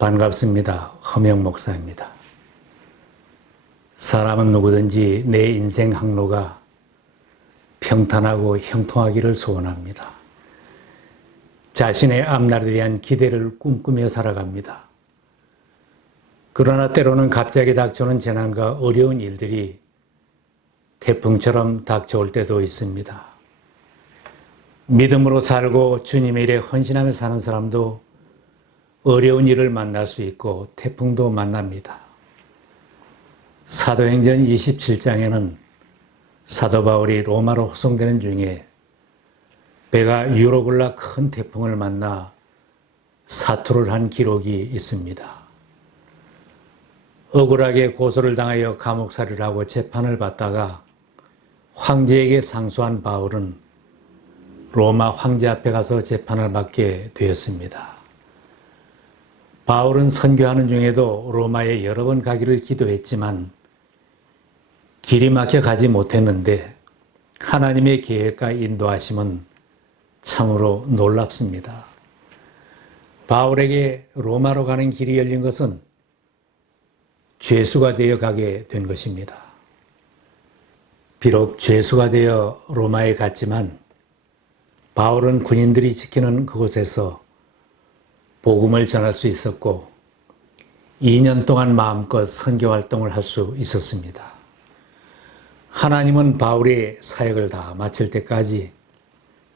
반갑습니다. 허명 목사입니다. 사람은 누구든지 내 인생 항로가 평탄하고 형통하기를 소원합니다. 자신의 앞날에 대한 기대를 꿈꾸며 살아갑니다. 그러나 때로는 갑자기 닥쳐오는 재난과 어려운 일들이 태풍처럼 닥쳐올 때도 있습니다. 믿음으로 살고 주님의 일에 헌신하며 사는 사람도 어려운 일을 만날 수 있고 태풍도 만납니다. 사도행전 27장에는 사도 바울이 로마로 호송되는 중에 배가 유로굴라 큰 태풍을 만나 사투를 한 기록이 있습니다. 억울하게 고소를 당하여 감옥살이를 하고 재판을 받다가 황제에게 상소한 바울은 로마 황제 앞에 가서 재판을 받게 되었습니다. 바울은 선교하는 중에도 로마에 여러 번 가기를 기도했지만 길이 막혀 가지 못했는데 하나님의 계획과 인도하심은 참으로 놀랍습니다. 바울에게 로마로 가는 길이 열린 것은 죄수가 되어 가게 된 것입니다. 비록 죄수가 되어 로마에 갔지만 바울은 군인들이 지키는 그곳에서 복음을 전할 수 있었고 2년 동안 마음껏 선교 활동을 할 수 있었습니다. 하나님은 바울의 사역을 다 마칠 때까지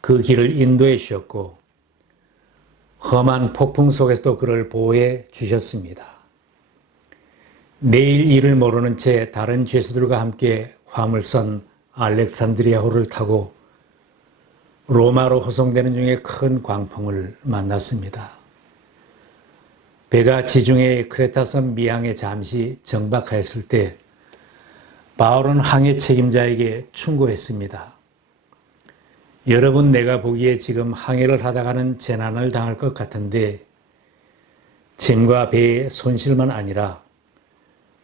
그 길을 인도해 주셨고 험한 폭풍 속에서도 그를 보호해 주셨습니다. 내일 일을 모르는 채 다른 죄수들과 함께 화물선 알렉산드리아호를 타고 로마로 호송되는 중에 큰 광풍을 만났습니다. 배가 지중해 크레타섬 미항에 잠시 정박하였을 때 바울은 항해 책임자에게 충고했습니다. 여러분, 내가 보기에 지금 항해를 하다가는 재난을 당할 것 같은데 짐과 배의 손실만 아니라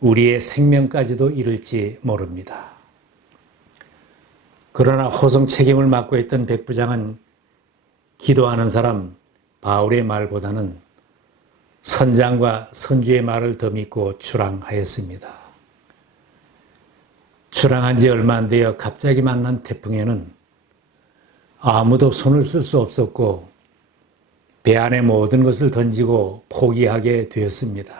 우리의 생명까지도 잃을지 모릅니다. 그러나 호송 책임을 맡고 있던 백부장은 기도하는 사람 바울의 말보다는 선장과 선주의 말을 더 믿고 출항하였습니다. 출항한 지 얼마 안 되어 갑자기 만난 태풍에는 아무도 손을 쓸 수 없었고 배 안에 모든 것을 던지고 포기하게 되었습니다.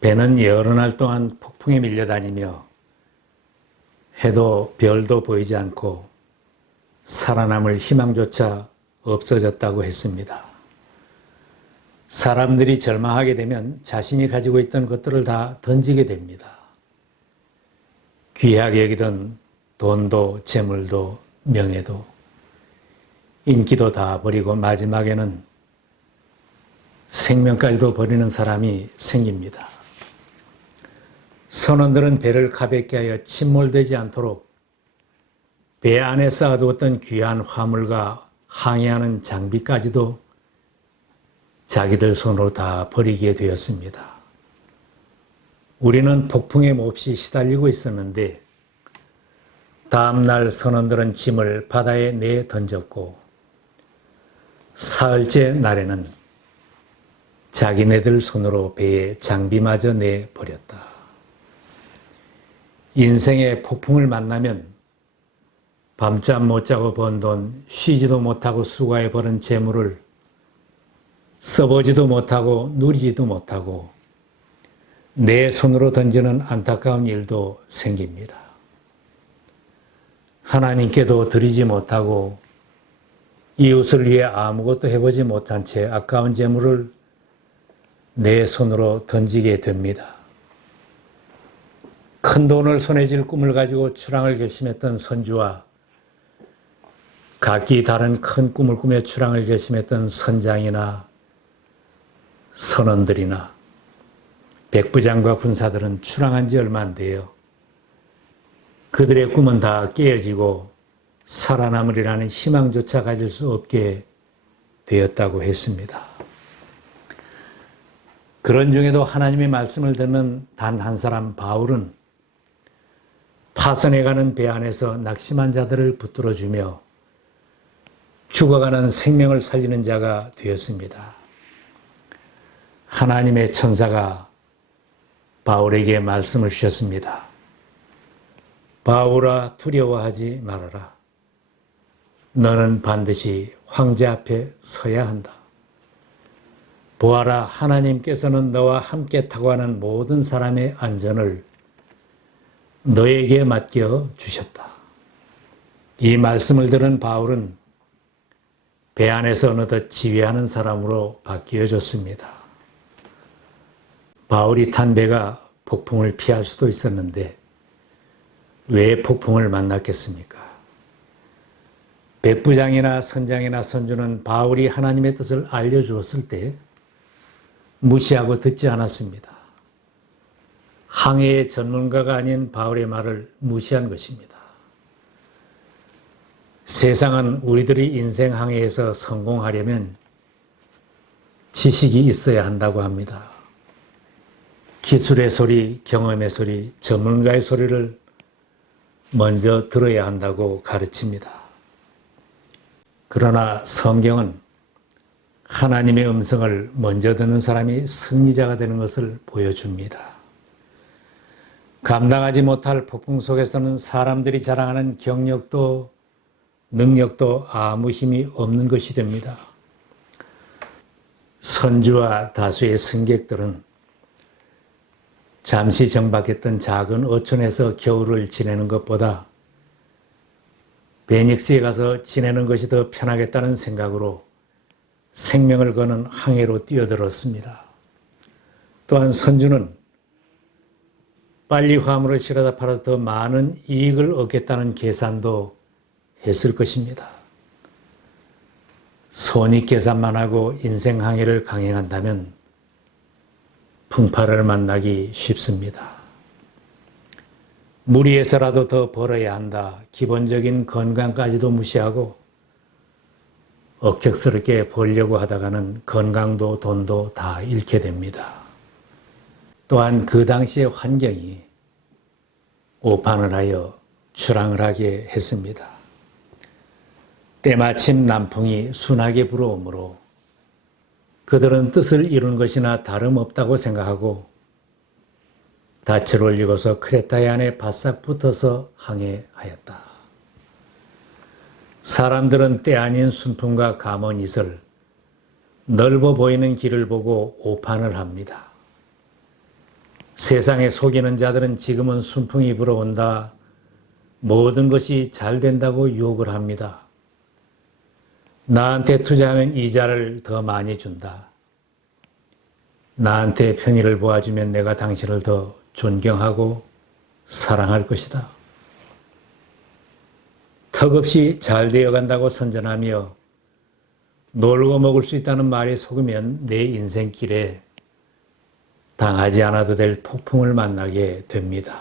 배는 여러 날 동안 폭풍에 밀려다니며 해도 별도 보이지 않고 살아남을 희망조차 없어졌다고 했습니다. 사람들이 절망하게 되면 자신이 가지고 있던 것들을 다 던지게 됩니다. 귀하게 여기던 돈도 재물도 명예도 인기도 다 버리고 마지막에는 생명까지도 버리는 사람이 생깁니다. 선원들은 배를 가볍게 하여 침몰되지 않도록 배 안에 쌓아두었던 귀한 화물과 항해하는 장비까지도 자기들 손으로 다 버리게 되었습니다. 우리는 폭풍에 몹시 시달리고 있었는데 다음날 선원들은 짐을 바다에 내던졌고 사흘째 날에는 자기네들 손으로 배에 장비마저 내버렸다. 인생의 폭풍을 만나면 밤잠 못 자고 번 돈, 쉬지도 못하고 수고해 버는 재물을 써보지도 못하고 누리지도 못하고 내 손으로 던지는 안타까운 일도 생깁니다. 하나님께도 드리지 못하고 이웃을 위해 아무것도 해보지 못한 채 아까운 재물을 내 손으로 던지게 됩니다. 큰 돈을 손에 쥘 꿈을 가지고 출항을 결심했던 선주와 각기 다른 큰 꿈을 꾸며 출항을 결심했던 선장이나 선원들이나 백부장과 군사들은 출항한 지 얼마 안 돼요. 그들의 꿈은 다 깨어지고 살아남으리라는 희망조차 가질 수 없게 되었다고 했습니다. 그런 중에도 하나님의 말씀을 듣는 단 한 사람 바울은 파선해가는 배 안에서 낙심한 자들을 붙들어주며 죽어가는 생명을 살리는 자가 되었습니다. 하나님의 천사가 바울에게 말씀을 주셨습니다. 바울아, 두려워하지 말아라. 너는 반드시 황제 앞에 서야 한다. 보아라, 하나님께서는 너와 함께 타고 가는 모든 사람의 안전을 너에게 맡겨 주셨다. 이 말씀을 들은 바울은 배 안에서 어느덧 지휘하는 사람으로 바뀌어졌습니다. 바울이 탄 배가 폭풍을 피할 수도 있었는데 왜 폭풍을 만났겠습니까? 백부장이나 선장이나 선주는 바울이 하나님의 뜻을 알려주었을 때 무시하고 듣지 않았습니다. 항해의 전문가가 아닌 바울의 말을 무시한 것입니다. 세상은 우리들이 인생 항해에서 성공하려면 지식이 있어야 한다고 합니다. 기술의 소리, 경험의 소리, 전문가의 소리를 먼저 들어야 한다고 가르칩니다. 그러나 성경은 하나님의 음성을 먼저 듣는 사람이 승리자가 되는 것을 보여줍니다. 감당하지 못할 폭풍 속에서는 사람들이 자랑하는 경력도 능력도 아무 힘이 없는 것이 됩니다. 선주와 다수의 승객들은 잠시 정박했던 작은 어촌에서 겨울을 지내는 것보다 베닉스에 가서 지내는 것이 더 편하겠다는 생각으로 생명을 거는 항해로 뛰어들었습니다. 또한 선주는 빨리 화물을 실어다 팔아서 더 많은 이익을 얻겠다는 계산도 했을 것입니다. 손익계산만 하고 인생 항해를 강행한다면 풍파를 만나기 쉽습니다. 무리해서라도 더 벌어야 한다. 기본적인 건강까지도 무시하고 억척스럽게 벌려고 하다가는 건강도 돈도 다 잃게 됩니다. 또한 그 당시의 환경이 오판을 하여 출항을 하게 했습니다. 때마침 남풍이 순하게 불어오므로 그들은 뜻을 이룬 것이나 다름없다고 생각하고 닻을 올리고서 크레타의 안에 바싹 붙어서 항해하였다. 사람들은 때 아닌 순풍과 감원 이슬, 넓어 보이는 길을 보고 오판을 합니다. 세상에 속이는 자들은 지금은 순풍이 불어온다. 모든 것이 잘 된다고 유혹을 합니다. 나한테 투자하면 이자를 더 많이 준다. 나한테 편의를 보아주면 내가 당신을 더 존경하고 사랑할 것이다. 턱없이 잘 되어간다고 선전하며 놀고 먹을 수 있다는 말에 속으면 내 인생길에 당하지 않아도 될 폭풍을 만나게 됩니다.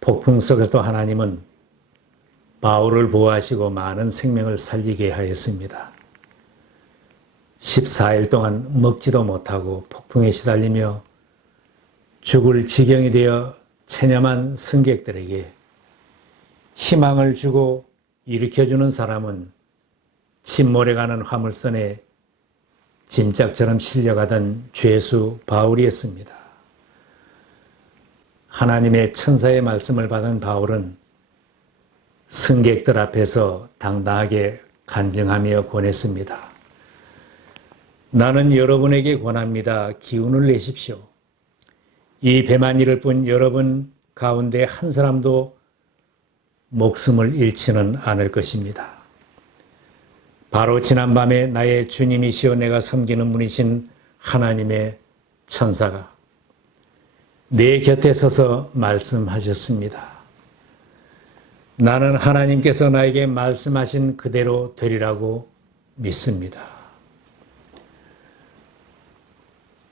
폭풍 속에서도 하나님은 바울을 보호하시고 많은 생명을 살리게 하였습니다. 14일 동안 먹지도 못하고 폭풍에 시달리며 죽을 지경이 되어 체념한 승객들에게 희망을 주고 일으켜주는 사람은 침몰해가는 화물선에 짐짝처럼 실려가던 죄수 바울이었습니다. 하나님의 천사의 말씀을 받은 바울은 승객들 앞에서 당당하게 간증하며 권했습니다. 나는 여러분에게 권합니다. 기운을 내십시오. 이 배만 잃을 뿐 여러분 가운데 한 사람도 목숨을 잃지는 않을 것입니다. 바로 지난밤에 나의 주님이시여 내가 섬기는 분이신 하나님의 천사가 내 곁에 서서 말씀하셨습니다. 나는 하나님께서 나에게 말씀하신 그대로 되리라고 믿습니다.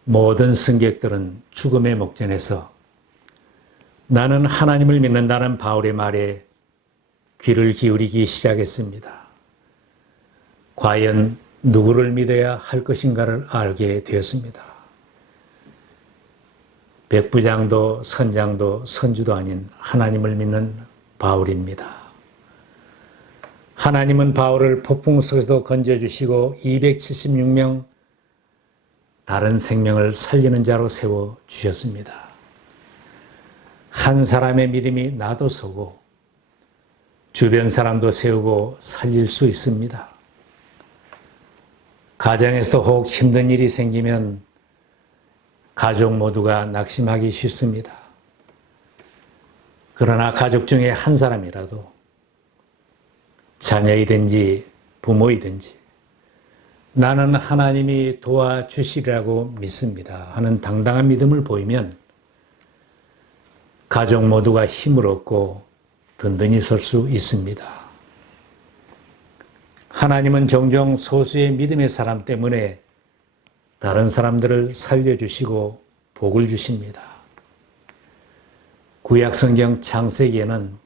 모든 승객들은 죽음의 목전에서 나는 하나님을 믿는다는 바울의 말에 귀를 기울이기 시작했습니다. 과연 누구를 믿어야 할 것인가를 알게 되었습니다. 백부장도 선장도 선주도 아닌 하나님을 믿는 바울입니다. 하나님은 바울을 폭풍 속에서도 건져주시고 276명 다른 생명을 살리는 자로 세워 주셨습니다. 한 사람의 믿음이 나도 서고 주변 사람도 세우고 살릴 수 있습니다. 가정에서 혹 힘든 일이 생기면 가족 모두가 낙심하기 쉽습니다. 그러나 가족 중에 한 사람이라도 자녀이든지 부모이든지 나는 하나님이 도와주시리라고 믿습니다 하는 당당한 믿음을 보이면 가족 모두가 힘을 얻고 든든히 설 수 있습니다. 하나님은 종종 소수의 믿음의 사람 때문에 다른 사람들을 살려주시고 복을 주십니다. 구약성경 창세기에는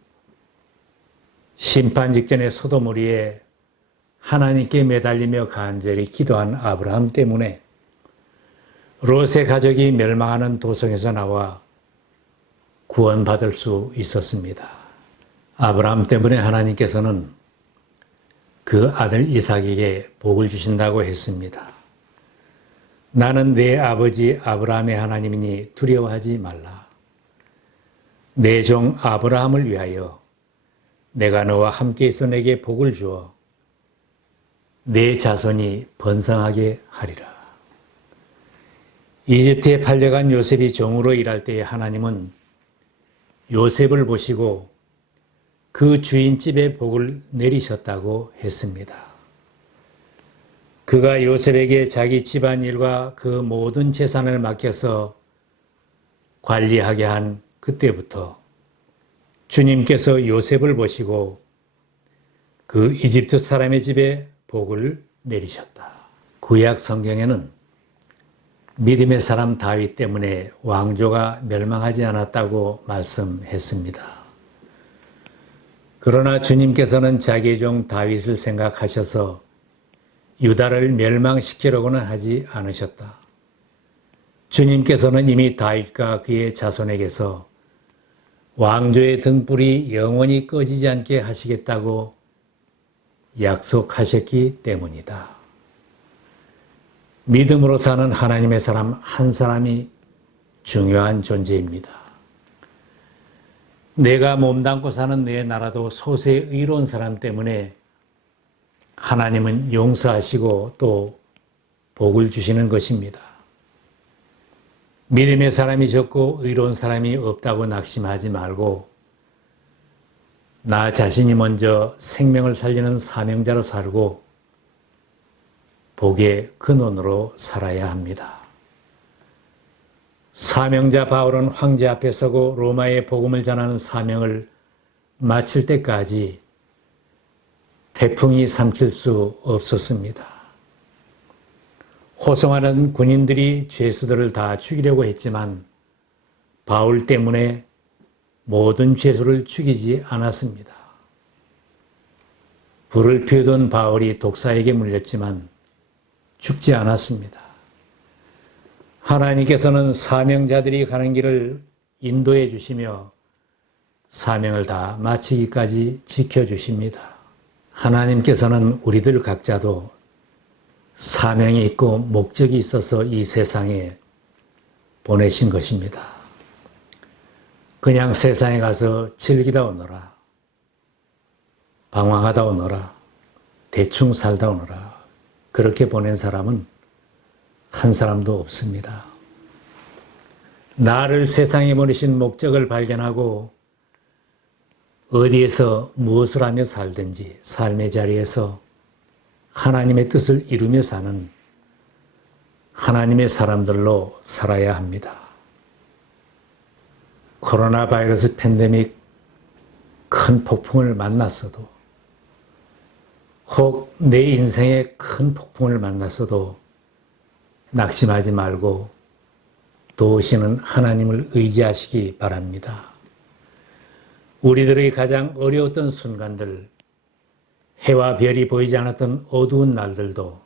심판 직전의 소돔우리에 하나님께 매달리며 간절히 기도한 아브라함 때문에 롯의 가족이 멸망하는 도성에서 나와 구원받을 수 있었습니다. 아브라함 때문에 하나님께서는 그 아들 이삭에게 복을 주신다고 했습니다. 나는 내 아버지 아브라함의 하나님이니 두려워하지 말라. 내 종 아브라함을 위하여 내가 너와 함께 있어 내게 복을 주어 내 자손이 번성하게 하리라. 이집트에 팔려간 요셉이 종으로 일할 때에 하나님은 요셉을 보시고 그 주인집에 복을 내리셨다고 했습니다. 그가 요셉에게 자기 집안일과 그 모든 재산을 맡겨서 관리하게 한 그때부터 주님께서 요셉을 보시고 그 이집트 사람의 집에 복을 내리셨다. 구약 성경에는 믿음의 사람 다윗 때문에 왕조가 멸망하지 않았다고 말씀했습니다. 그러나 주님께서는 자기 종 다윗을 생각하셔서 유다를 멸망시키려고는 하지 않으셨다. 주님께서는 이미 다윗과 그의 자손에게서 왕조의 등불이 영원히 꺼지지 않게 하시겠다고 약속하셨기 때문이다. 믿음으로 사는 하나님의 사람 한 사람이 중요한 존재입니다. 내가 몸담고 사는 내 나라도 소수의 의로운 사람 때문에 하나님은 용서하시고 또 복을 주시는 것입니다. 믿음의 사람이 적고 의로운 사람이 없다고 낙심하지 말고 나 자신이 먼저 생명을 살리는 사명자로 살고 복의 근원으로 살아야 합니다. 사명자 바울은 황제 앞에 서고 로마의 복음을 전하는 사명을 마칠 때까지 태풍이 삼킬 수 없었습니다. 호송하는 군인들이 죄수들을 다 죽이려고 했지만 바울 때문에 모든 죄수를 죽이지 않았습니다. 불을 피우던 바울이 독사에게 물렸지만 죽지 않았습니다. 하나님께서는 사명자들이 가는 길을 인도해 주시며 사명을 다 마치기까지 지켜주십니다. 하나님께서는 우리들 각자도 사명이 있고 목적이 있어서 이 세상에 보내신 것입니다. 그냥 세상에 가서 즐기다 오너라, 방황하다 오너라, 대충 살다 오너라 그렇게 보낸 사람은 한 사람도 없습니다. 나를 세상에 보내신 목적을 발견하고 어디에서 무엇을 하며 살든지 삶의 자리에서 하나님의 뜻을 이루며 사는 하나님의 사람들로 살아야 합니다. 코로나 바이러스 팬데믹 큰 폭풍을 만났어도 혹 내 인생에 큰 폭풍을 만났어도 낙심하지 말고 도우시는 하나님을 의지하시기 바랍니다. 우리들의 가장 어려웠던 순간들, 해와 별이 보이지 않았던 어두운 날들도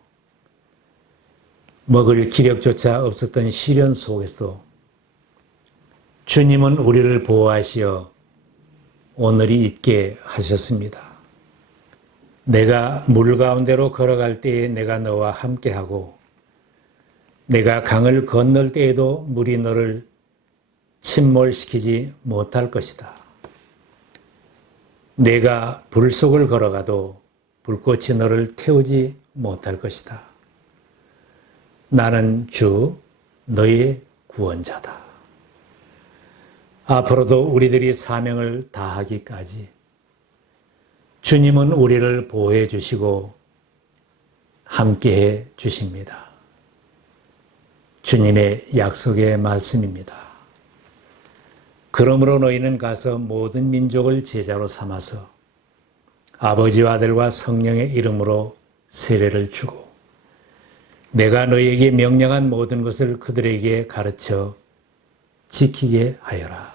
먹을 기력조차 없었던 시련 속에서도 주님은 우리를 보호하시어 오늘이 있게 하셨습니다. 내가 물 가운데로 걸어갈 때에 내가 너와 함께하고 내가 강을 건널 때에도 물이 너를 침몰시키지 못할 것이다. 내가 불 속을 걸어가도 불꽃이 너를 태우지 못할 것이다. 나는 주 너의 구원자다. 앞으로도 우리들이 사명을 다하기까지 주님은 우리를 보호해 주시고 함께해 주십니다. 주님의 약속의 말씀입니다. 그러므로 너희는 가서 모든 민족을 제자로 삼아서 아버지와 아들과 성령의 이름으로 세례를 주고 내가 너희에게 명령한 모든 것을 그들에게 가르쳐 지키게 하여라.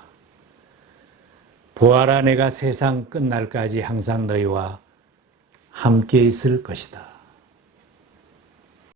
보아라, 내가 세상 끝날까지 항상 너희와 함께 있을 것이다.